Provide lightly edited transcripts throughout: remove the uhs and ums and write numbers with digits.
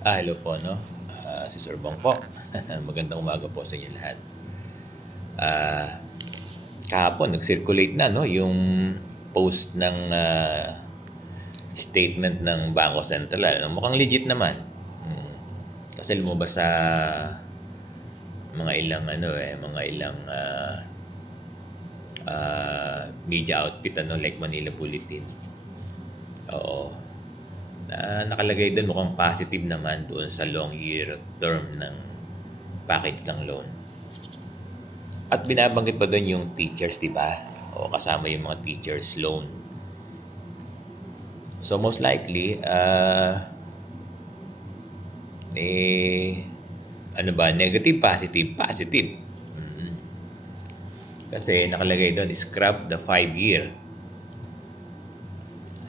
Hello po, no? Si Sir Bong po. Magandang umaga po sa inyo lahat. Ah, Kahapon, nag-circulate na, no? Yung post ng statement ng Bangko Sentral. Mukhang legit naman. Kasi lumabas sa mga ilang, mga ilang media outfit, like Manila Bulletin. Oo. Nakalagay doon mukhang positive naman doon sa long year term ng package ng loan. At binabanggit pa doon yung teachers, di ba? O kasama yung mga teachers loan. So most likely, ano ba? Negative, positive, positive. Kasi nakalagay doon, scrap the 5-year.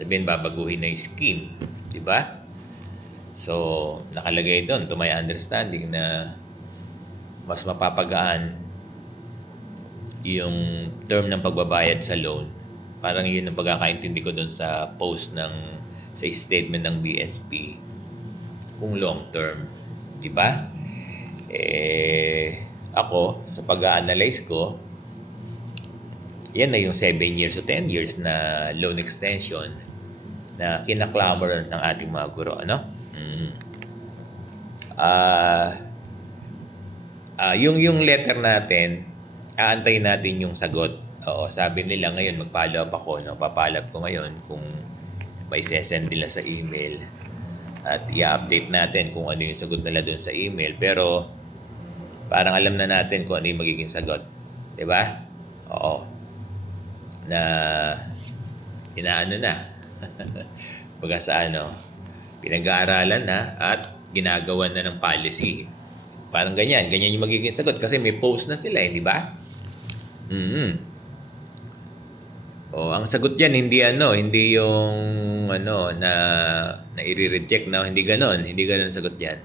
Sabihin, babaguhin na yung scheme. Di ba? So, nakalagay doon, to my understanding, na mas mapapagaan yung term ng pagbabayad sa loan. Parang yun ang pagkakaintindi ko doon sa post sa statement ng BSP kung long term. Di ba? Ako, sa pag-a-analyze ko, yan na yung 7 years to 10 years na loan extension na kinaklamor ng ating mga guro. Yung letter natin, aantayin natin yung sagot. Oo, sabi nila ngayon, mag-follow up ako. Papollow up ko ngayon kung may sesend nila sa email. At i-update natin kung ano yung sagot nila doon sa email. Pero parang alam na natin kung ano yung magiging sagot. Diba? Oo. Na inaano na. Baga sa pinag-aaralan na at ginagawan na ng policy. Parang ganyan yung magiging sagot kasi may post na sila, di ba? Ang sagot diyan hindi yung na i-reject na hindi ganoon sagot diyan.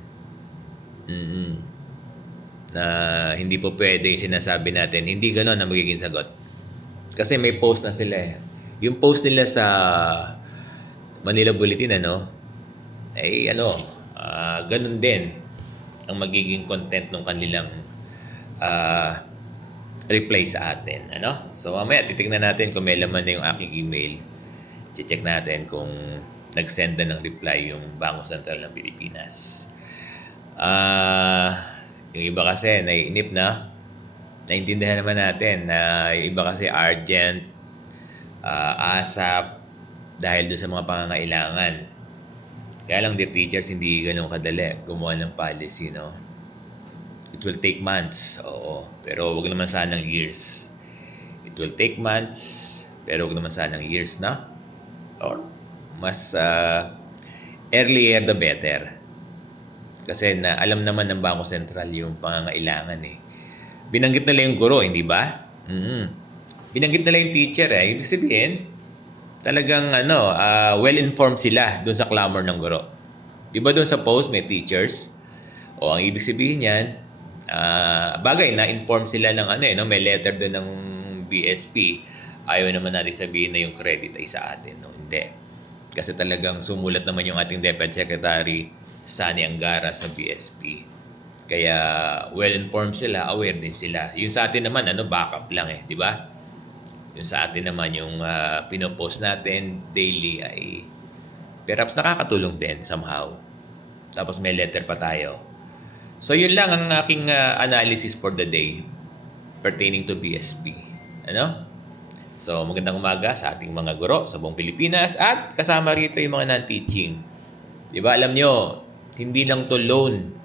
Na hindi po pwede yung sinasabi natin, hindi ganoon ang magiging sagot. Kasi may post na sila eh. Yung post nila sa Manila Bulletin, ganun din ang magiging content ng kanilang reply sa atin. So, mamaya titignan natin kung may laman na yung aking email. Check natin kung nag-send na ng reply yung Bangko Sentral ng Pilipinas. Yung iba kasi naiinip na. Naintindihan naman natin na yung iba kasi urgent, ASAP, dahil doon sa mga pangangailangan. Kaya lang the teachers hindi ganun kadali gumawa ng policy, no? It will take months, oo. Pero wag naman sanang years. It will take months, pero wag naman sanang years, na? Or mas earlier the better. Kasi alam naman ng Bangko Sentral yung pangangailangan eh. Binanggit nila yung guro, hindi ba? Binanggit nila yung teacher eh. Ibig sabihin, talagang well-informed sila doon sa clamor ng guro. Di ba doon sa post may teachers? Ang ibig sabihin yan, bagay na-inform sila ng may letter doon ng BSP. Ayaw naman natin sabihin na yung credit ay sa atin. No? Hindi. Kasi talagang sumulat naman yung ating Deputy Secretary Sani Angara sa BSP. Kaya well-informed sila, aware din sila. Yung sa atin naman, backup lang eh, di ba? Yung sa atin naman, yung pinopost natin daily ay perhaps nakakatulong din somehow. Tapos may letter pa tayo. So yun lang ang aking analysis for the day pertaining to BSP. So magandang umaga sa ating mga guro sa buong Pilipinas at kasama rito yung mga non-teaching. Di ba alam nyo, hindi lang to loan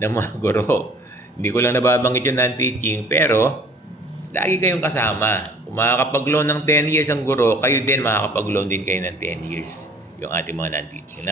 ng mga guro. Hindi ko lang nababanggit yung non-teaching, pero lagi kayong kasama. Kung makakapag-loan ng 10 years ang guro, kayo din makakapag-loan din kayo ng 10 years yung ating mga non-teaching,